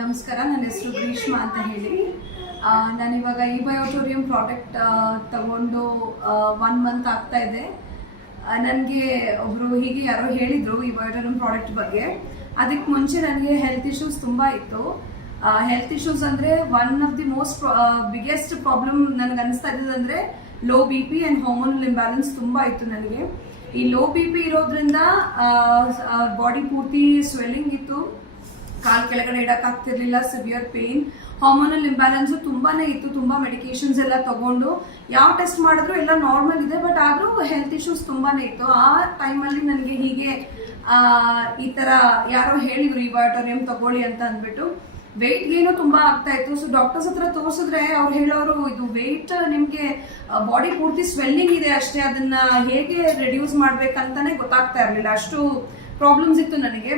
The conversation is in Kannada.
ನಮಸ್ಕಾರ, ನನ್ನ ಹೆಸರು ಗ್ರೀಷ್ಮಾ ಅಂತ ಹೇಳಿ. ನಾನಿವಾಗ ಈ ಬಯೋಟೋರಿಯಂ ಪ್ರಾಡಕ್ಟ್ ತಗೊಂಡು 1 ಮಂತ್ ಆಗ್ತಾ ಇದೆ. ನನಗೆ ಒಬ್ಬರು ಹೀಗೆ ಯಾರೋ ಹೇಳಿದರು ಈ ಬಯೋಟೋರಿಯಂ ಪ್ರಾಡಕ್ಟ್ ಬಗ್ಗೆ. ಅದಕ್ಕೆ ಮುಂಚೆ ನನಗೆ ಹೆಲ್ತ್ ಇಶ್ಯೂಸ್ ತುಂಬ ಇತ್ತು. ಹೆಲ್ತ್ ಇಶ್ಯೂಸ್ ಅಂದರೆ one of the most biggest problem ನನಗೆ ಅನಿಸ್ತಾ ಇದ್ದದಂದರೆ low BP and hormonal imbalance ತುಂಬ ಇತ್ತು ನನಗೆ. ಈ ಲೋ BP ಇರೋದ್ರಿಂದ ಬಾಡಿ ಪೂರ್ತಿ ಸ್ವೆಲ್ಲಿಂಗ್ ಇತ್ತು, ಕಾಲು ಕೆಳಗಡೆ ಇಡೋಕ್ಕಾಗ್ತಿರ್ಲಿಲ್ಲ, ಸಿವಿಯರ್ ಪೇನ್, ಹಾರ್ಮೋನಲ್ ಇಂಬ್ಯಾಲೆನ್ಸು ತುಂಬಾ ಇತ್ತು. ತುಂಬ ಮೆಡಿಕೇಶನ್ಸ್ ಎಲ್ಲ ತಗೊಂಡು ಯಾವ ಟೆಸ್ಟ್ ಮಾಡಿದ್ರು ಎಲ್ಲ ನಾರ್ಮಲ್ ಇದೆ, ಬಟ್ ಆದರೂ ಹೆಲ್ತ್ ಇಶ್ಯೂಸ್ ತುಂಬಾ ಇತ್ತು. ಆ ಟೈಮಲ್ಲಿ ನನಗೆ ಹೀಗೆ ಈ ಥರ ಯಾರೋ ಹೇಳಿದರು ಈ ಬಯೋಟೋರಿಯಂ ತಗೊಳ್ಳಿ ಅಂತ ಅಂದ್ಬಿಟ್ಟು. ವೆಯ್ಟ್ ಗೇನು ತುಂಬ ಆಗ್ತಾ ಇತ್ತು. ಸೊ ಡಾಕ್ಟರ್ಸ್ ಹತ್ರ ತೋರಿಸಿದ್ರೆ ಅವ್ರು ಹೇಳೋರು ಇದು ವೆಯ್ಟ್ ನಿಮಗೆ ಬಾಡಿ ಪೂರ್ತಿ ಸ್ವೆಲ್ಲಿಂಗ್ ಇದೆ ಅಷ್ಟೇ, ಅದನ್ನ ಹೇಗೆ ರೆಡ್ಯೂಸ್ ಮಾಡ್ಬೇಕಂತಾನೆ ಗೊತ್ತಾಗ್ತಾ ಇರಲಿಲ್ಲ, ಅಷ್ಟು ಪ್ರಾಬ್ಲಮ್ಸ್ ಇತ್ತು ನನಗೆ.